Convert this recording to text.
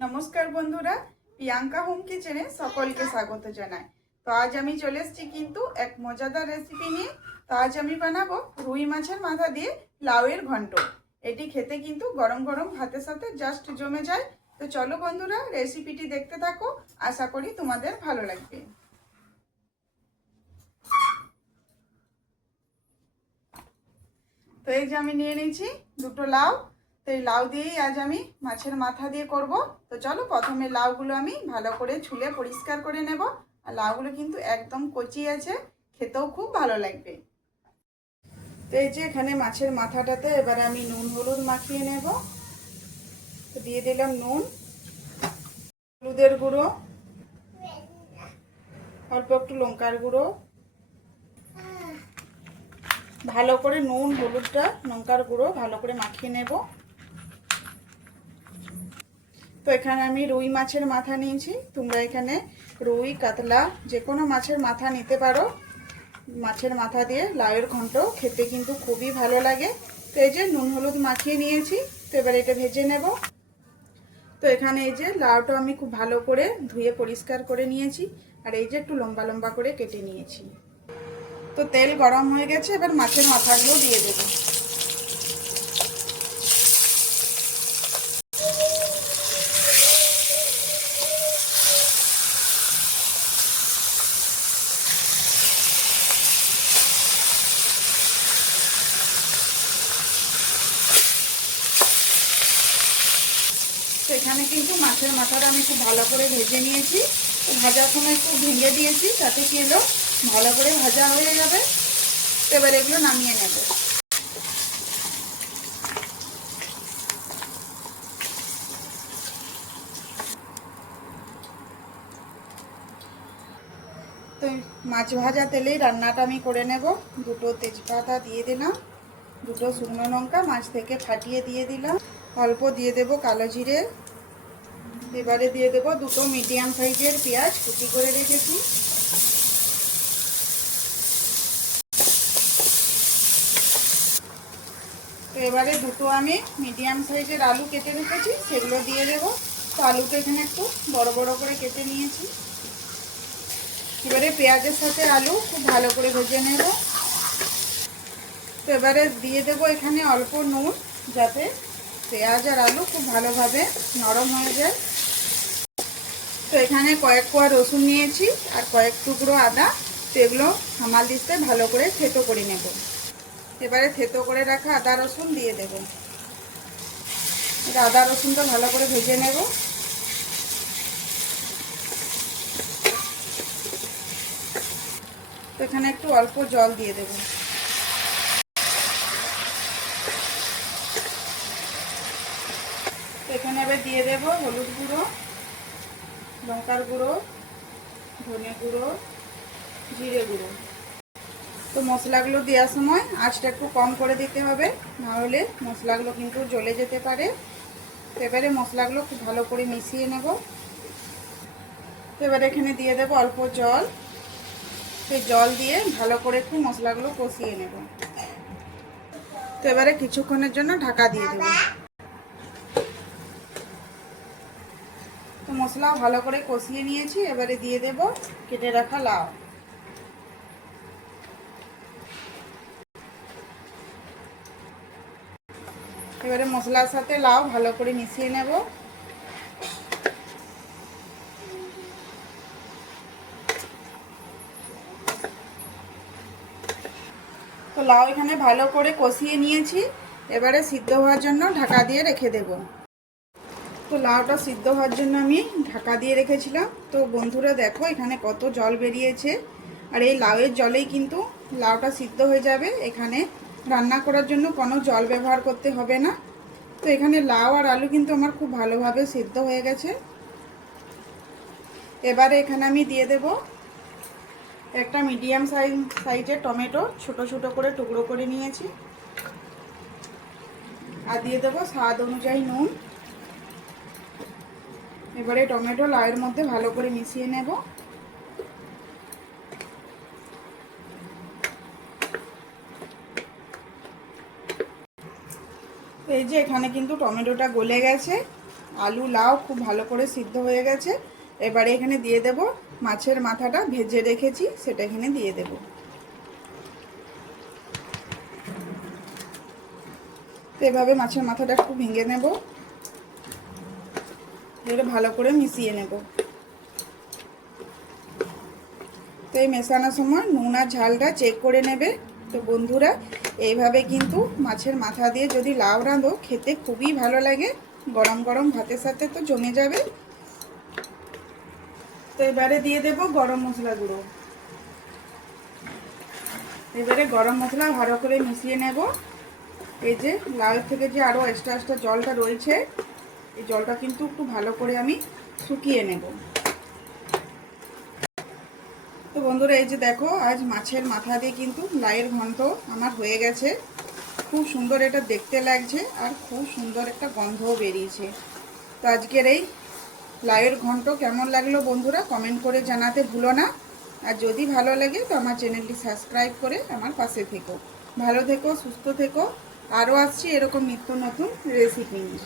নমস্কার বন্ধুরা, প্রিয়াঙ্কা হোম কিচেনে সকলকে স্বাগত জানাই। তো আজ আমি চলে এসেছি কিন্তু এক মজাদার রেসিপি নিয়ে। তো আজ আমি বানাবো রুই মাছের মাথা দিয়ে লাউয়ের ঘন্ট। এটি খেতে কিন্তু গরম গরম ভাতের সাথে জাস্ট জমে যায়। তো চলো বন্ধুরা, রেসিপিটি দেখতে থাকো, আশা করি তোমাদের ভালো লাগবে। তো এই যে আমি নিয়ে নিয়েছি দুটো লাউ। তো এই লাউ দিয়েই আজ আমি মাছের মাথা দিয়ে করব। তো চলো প্রথমে লাউগুলো আমি ভালো করে ছুলে পরিষ্কার করে নেব। আর লাউগুলো কিন্তু একদম কচি আছে, খেতেও খুব ভালো লাগবে। তো এই যে এখানে মাছের মাথাটাতে এবারে আমি নুন হলুদ মাখিয়ে নেব। তো দিয়ে দিলাম নুন, হলুদের গুঁড়ো, অল্প একটু লঙ্কার গুঁড়ো। ভালো করে নুন হলুদটা লঙ্কার গুঁড়ো ভালো করে মাখিয়ে নেব। তো এখানে আমি রুই মাছের মাথা নিয়েছি। তোমরা এখানে রুই কাতলা যে কোনো মাছের মাথা নিতে পারো। মাছের মাথা দিয়ে লাউয়ের ঘন্ট খেতে কিন্তু খুবই ভালো লাগে। তো এই যে নুন হলুদ মাখিয়ে নিয়েছি। তো এবার এটা ভেজে নেব। তো এখানে এই যে লাউটা আমি খুব ভালো করে ধুয়ে পরিষ্কার করে নিয়েছি। আর এই যে একটু লম্বা লম্বা করে কেটে নিয়েছি। তো তেল গরম হয়ে গেছে, এবার মাছের মাথাগুলো দিয়ে দেবো। তো এখানে কিন্তু মাছের মাথাটা আমি খুব ভালো করে ভেজে নিয়েছি। ভাজার সময় একটু ভেঙে দিয়েছি, তাতে কি হলো ভালো করে ভাজা হয়ে যাবে। এবার এগুলো নামিয়ে নেব। তো মাছ ভাজা তেলেই রান্নাটা আমি করে নেব। দুটো তেজপাতা দিয়ে দিলাম, দুটো শুকনো লঙ্কা মাছ থেকে ফাটিয়ে দিয়ে দিলাম, অল্প দিয়ে দেব কালো জিরে। এবারে দিয়ে দেব দুটো মিডিয়াম সাইজের পেঁয়াজ কুচি করে রেখেছি। তো এবারে দুটো আমি মিডিয়াম সাইজের আলু কেটে রেখেছি, সেগুলো দিয়ে দেব। তো আলুটা এখানে একটু বড় বড় করে কেটে নিয়েছি। এবারে পেঁয়াজের সাথে আলু খুব ভালো করে ভেজে নেব। তো এবারে দিয়ে দেব এখানে অল্প নুন, যাতে পেঁয়াজ আর আলু খুব ভালোভাবে নরম হয়ে যায়। তো এখানে কয়েক কোয়া রসুন নিয়েছি আর কয়েক টুকরো আদা। তো এগুলো হামাল দিস্তে ভালো করে থেতো করে নেব। এবারে থেতো করে রাখা আদা রসুন দিয়ে দেব। আদা রসুনটা ভালো করে ভেজে নেব। তো এখানে একটু অল্প জল দিয়ে দেব। তো এখানে এবার দিয়ে দেব হলুদ গুঁড়ো, লঙ্কার গুঁড়ো, ধনে গুঁড়ো, জিরে গুঁড়ো। তো মশলাগুলো দেওয়ার সময় আঁচটা একটু কম করে দিতে হবে, নাহলে মশলাগুলো কিন্তু জ্বলে যেতে পারে। তো এবারে মশলাগুলো খুব ভালো করে মিশিয়ে নেব। তো এবারে এখানে দিয়ে দেব অল্প জল। সেই জল দিয়ে ভালো করে একটু মশলাগুলো কষিয়ে নেব। তো এবারে কিছুক্ষণের জন্য ঢাকা দিয়ে দেব। তো মশলা ভালো করে কষিয়ে নিয়েছি, এবারে দিয়ে দেব কেটে রাখা লাউ। এবারে মশলার সাথে লাউ ভালো করে মিশিয়ে নেব। তো লাউ এখানে ভালো করে কষিয়ে নিয়েছি, এবারে সিদ্ধ হওয়ার জন্য ঢাকা দিয়ে রেখে দেব। তো লাউটা সিদ্ধ হওয়ার জন্য আমি ঢাকা দিয়ে রেখেছিলাম। তো বন্ধুরা দেখো এখানে কত জল বেরিয়েছে। আর এই লাউয়ের জলেই কিন্তু লাউটা সিদ্ধ হয়ে যাবে। এখানে রান্না করার জন্য কোনো জল ব্যবহার করতে হবে না। তো এখানে লাউ আর আলু কিন্তু আমার খুব ভালোভাবে সিদ্ধ হয়ে গেছে। এবারে এখানে আমি দিয়ে দেব একটা মিডিয়াম সাইজের টমেটো, ছোট ছোট করে টুকরো করে নিয়েছি। আর দিয়ে দেবো স্বাদ অনুযায়ী নুন। এবারে টমেটো লাউয়ের মধ্যে ভালো করে মিশিয়ে নেব। এই যে এখানে কিন্তু টমেটোটা গলে গেছে। আলু লাউ খুব ভালো করে সিদ্ধ হয়ে গেছে। এবারে এখানে দিয়ে দেব মাছের মাথাটা ভেজে রেখেছি, সেটা এখানে দিয়ে দেব। তো এভাবে মাছের মাথাটা একটু ভেঙে নেব, এবারে ভালো করে মিশিয়ে নেব। তো এই মেশানোর সময় নুন আর ঝালটা চেক করে নেবে। তো বন্ধুরা, এইভাবে কিন্তু মাছের মাথা দিয়ে যদি লাউ রাঁধো খেতে খুবই ভালো লাগে, গরম গরম ভাতের সাথে তো জমে যাবে। তো এবারে দিয়ে দেব গরম মশলা গুঁড়ো। এবারে গরম মশলা ভালো করে মিশিয়ে নেব। এই যে লাউ থেকে যে আরও এক্সট্রা জলটা রয়েছে, এই জলটা কিন্তু একটু ভালো করে আমি শুকিয়ে নেব। তো বন্ধুরা, এই যে দেখো আজ মাছের মাথা দিয়ে কিন্তু লাউয়ের ঘন্ট আমার হয়ে গেছে। খুব সুন্দর এটা দেখতে লাগছে আর খুব সুন্দর একটা গন্ধও বেরিয়েছে। তো আজকের এই লাউয়ের ঘন্ট কেমন লাগলো বন্ধুরা কমেন্ট করে জানাতে ভুলো না। আর যদি ভালো লাগে তো আমার চ্যানেলটি সাবস্ক্রাইব করে আমার পাশে থেকো। ভালো থেকো, সুস্থ থেকো। আরও আসছি এরকম নিত্য নতুন রেসিপি নিয়ে।